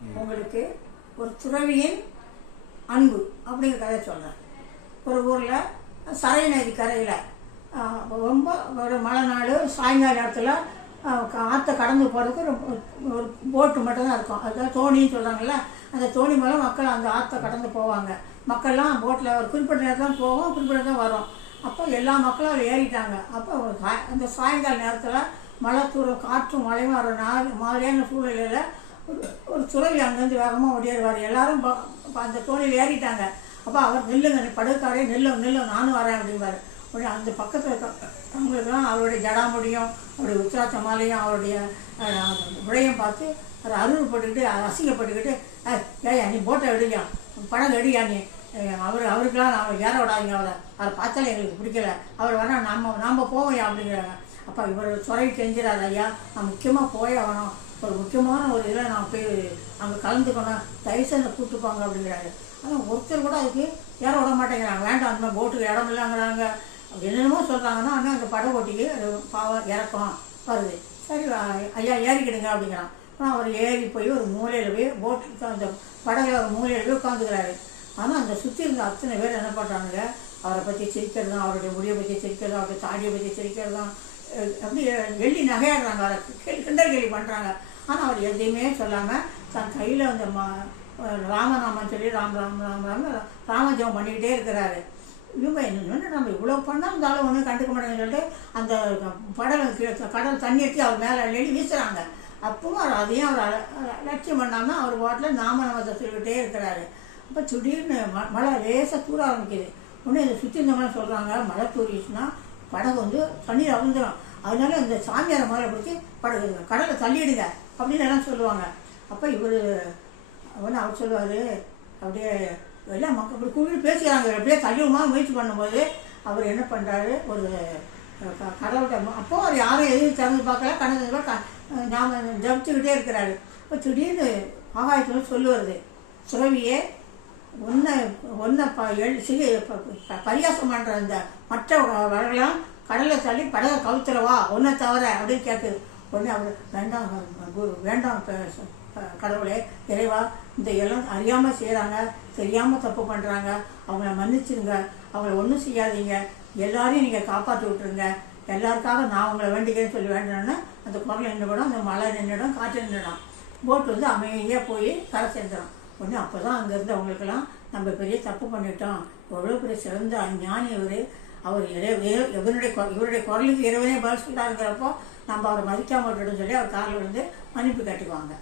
உங்களுக்கு ஒரு துறவியின் அன்பு அப்படிங்கிற கதை சொல்கிறேன் ஒரு ஊரில் சரை நதி கரையில் ரொம்ப ஒரு மழை நாள் சாயங்கால நேரத்தில் ஆற்றை கடந்து போகிறதுக்கு ஒரு- ஒரு போட்டு மட்டும்தான் இருக்கும். அதுதான் தோணின்னு சொல்கிறாங்கல்ல அந்த தோணி மூலம் மக்கள் அந்த ஆற்றை கடந்து போவாங்க. மக்கள்லாம் போட்டில் ஒரு குறிப்பிட்ட நேரம் தான் போவோம் குறிப்பிட்ட தான் வரும். அப்போ எல்லா மக்களும் அதில் ஏறிட்டாங்க. அப்போ சாய்- அந்த சாயங்கால நேரத்தில் மழை தூரம் காற்றும் மழையும் வர நாள் மாதிரியான சூழ்நிலையில் ஒரு ஒரு துறவி அங்கேருந்து வேகமாக ஓடியாடுவார். எல்லாரும் அந்த தோணியில் ஏறிட்டாங்க. அப்போ அவர் நில்லுங்க நீ படுக்காரே நில்லு நில்லு நானும் வரேன் அப்படிம்பாரு. உடனே அந்த பக்கத்தில் அவங்களுக்குலாம் அவருடைய ஜடாமுடியும் அவருடைய உத்திராட்ச மாலையும் அவருடைய அஹ், உடையும் பார்த்து அவர் அருள்பட்டுக்கிட்டு ரசிக்கப்பட்டுக்கிட்டு "ஏய், நீ போட்டை எடுக்கியா படம் எடுக்கியா நீ. அவர் அவருக்கெல்லாம் நான் ஏற விடாதீங்க அவரை. அவரை பார்த்தாலே எங்களுக்கு பிடிக்கல. அவர் வேணால் நாம் நாம் போவோம் அப்படிங்கிறாங்க. அப்போ இவர் துறை செஞ்சிடாரு ஐயா நான் முக்கியமாக போயே ஆகணும். ஒரு முக்கியமான ஒரு இதில் நான் போய் அங்கே கலந்துக்கணும் தயவுசெய்து கூப்பிட்டு அப்படிங்கிறாங்க அப்படிங்கிறாரு. ஆனால் ஒருத்தர் கூட அதுக்கு ஏற விட மாட்டேங்கிறாங்க. வேண்டாம் அந்த மாதிரி போட்டுக்கு இடம் இல்லைங்கிறாங்க. என்னென்னமோ சொல்கிறாங்கன்னா ஆனால் அந்த படை ஓட்டிக்கு அது பாவம் இறக்கம். வருது. சரி ஐயா ஏறிக்கிடுங்க அப்படிங்கிறான். ஆனால் அவர் ஏறி போய் ஒரு மூலையில் போய் போட்டு அந்த படகு ஒரு மூலையில் போய் உட்காந்துக்கிறாரு ஆனால் அந்த சுற்றி இருந்த அத்தனை பேர் என்ன பண்ணுறாங்க அவரை பற்றி சிரிக்கிறதும் அவருடைய முடியை பற்றி சிரிக்கிறதும் அவருடைய தாடியை பற்றி சிரிக்கிறதும் வந்து வெள்ளி நகையாடுறாங்க. அதை கே- கிண்டல் பண்ணுறாங்க ஆனால் அவர் எதையுமே சொல்லாமல் தன் கையில் அந்த ம ராமநாமம் சொல்லி ராம் ராம் ராம் ராம் ராமஜபம் பண்ணிக்கிட்டே இருக்கிறாரு. இவங்க என்ன நம்ம இவ்வளோ பண்ணால் இந்த ஆளு ஒன்றும் கண்டுக்க மாட்டேங்கன்னு சொல்லிட்டு அந்த படலை கீழே கடல் தண்ணி எடுத்து அவர் மேலே அள்ளி வீசுகிறாங்க அப்பவும் அவர் அதையும் அவர் அல- லட்சியம் பண்ணாமல் அவர் பாட்டில் நாமநாமத்தை சொல்லிக்கிட்டே இருக்கிறாரு. அப்போ திடீர்னு ம மழை லேசாக தூர ஆரம்பிக்குது. ஒன்று இதை சுற்றி இருந்தவங்க சொல்கிறாங்க மழை தூரிச்சுன்னா படகு வந்து தண்ணீர் அவுந்துடும் அதனால இந்த சாமியாரை முதல்ல பிடிச்சி படகு கடலை தள்ளிடுங்க அப்படின்னு எல்லாம் சொல்லுவாங்க. அப்போ இவர் ஒன்று அவர் சொல்லுவார் அப்படியே எல்லாம் மக்கள் இப்படி கூடி பேசுகிறாங்க அப்படியே தள்ளிவுமா முயற்சி பண்ணும்போது அவர் என்ன பண்ணுறாரு ஒரு கடவுள்கிட்ட அப்போ அவர் யாரும் எதுவும் திறந்து பார்க்கல கணக்கு க நாம் ஜபிச்சுக்கிட்டே இருக்கிறாரு. இப்போ திடீர்னு ஆகாயத்தில் சொல்லுவது சுரவியே ஒன்றை ஒன்றை ப எழு சிறிய ப- பரியாசம் பண்ணுற அந்த மற்ற வரலாம் கடலை தள்ளி படகை கவுத்துறவா ஒன்றை தவிர அப்படின்னு கேட்குது. உடனே அவர் வேண்டாம் குரு வேண்டாம் கடவுளே இறைவா இந்த எல்லாம் அறியாமல் செய்கிறாங்க தெரியாமல் தப்பு பண்ணுறாங்க அவங்கள மன்னிச்சிருங்க அவங்கள ஒன்றும் செய்யாதீங்க எல்லாரையும் நீங்கள் காப்பாற்றி விட்டுருங்க எல்லாருக்காக நான் உங்களை வேண்டிக்கிறேன்னு சொல்லி வேண்டினோன்னா அந்த குரல் நின்றுவிடும் அந்த மழை நின்றுடும் காற்று நின்றுடும் போட் வந்து அமைதியாக போய் கரை சேர்ந்துடும் உடனே அப்போ தான் அங்கேருந்து அவங்களுக்கெல்லாம் நம்ம பெரிய தப்பு பண்ணிட்டோம். எவ்வளோ பெரிய சிறந்த ஞானி அவர் அவர் இவருடைய இவருடைய குரலுக்கு இறைவனே பதில் சொல்கிறாருங்கிறப்போ நம்ம அவரை மதிக்காம விட்டுட்டோம்னு சொல்லி அவர் காலில் விழுந்து மன்னிப்பு கேட்டுக்குவாங்க.